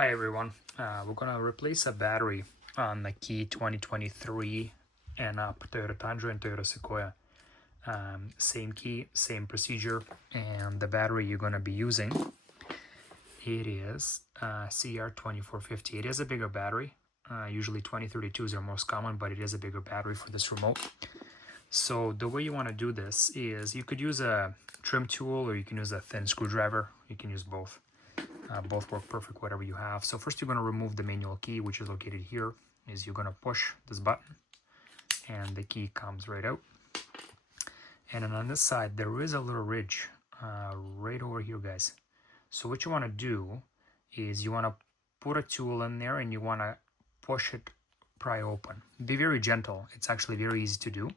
Hi everyone, we're going to replace a battery on the key 2023 and up Toyota Tundra and Toyota Sequoia. Same key, same procedure, and the battery you're going to be using, it is CR2450. It is a bigger battery. Usually 2032s are most common, but it is a bigger battery for this remote. So the way you want to do this is you could use a trim tool or you can use a thin screwdriver. You can use both. Both work perfect, whatever you have. So first you're going to remove the manual key, which is located here. Is you're going to push this button and the key comes right out. And then on this side there is a little ridge right over here, guys. So what you want to do is you want to put a tool in there and you want to push it pry open. Be very gentle. It's actually very easy to do.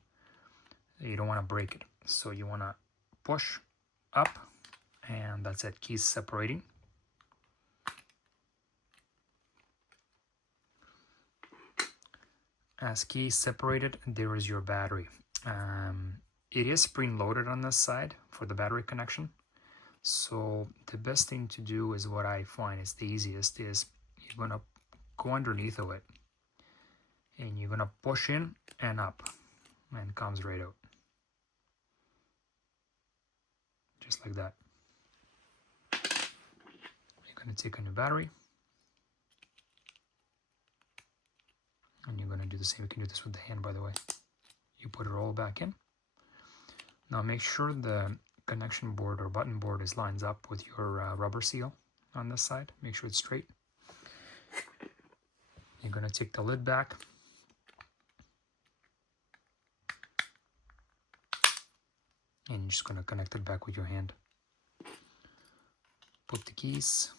You don't want to break it. So you want to push up and that's it. Keys separating. As key separated, there is your battery. It is spring-loaded on this side for the battery connection. So the best thing to do is what I find is the easiest is you're going to go underneath of it and you're going to push in and up and it comes right out. Just like that. You're going to take a new battery. And you're going to do the same. You can do this with the hand, by the way. You put it all back in. Now make sure the connection board or button board lines up with your rubber seal on this side. Make sure it's straight. You're going to take the lid back. And you're just going to connect it back with your hand. Put the keys.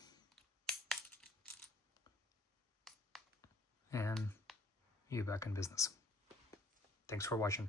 And you're back in business. Thanks for watching.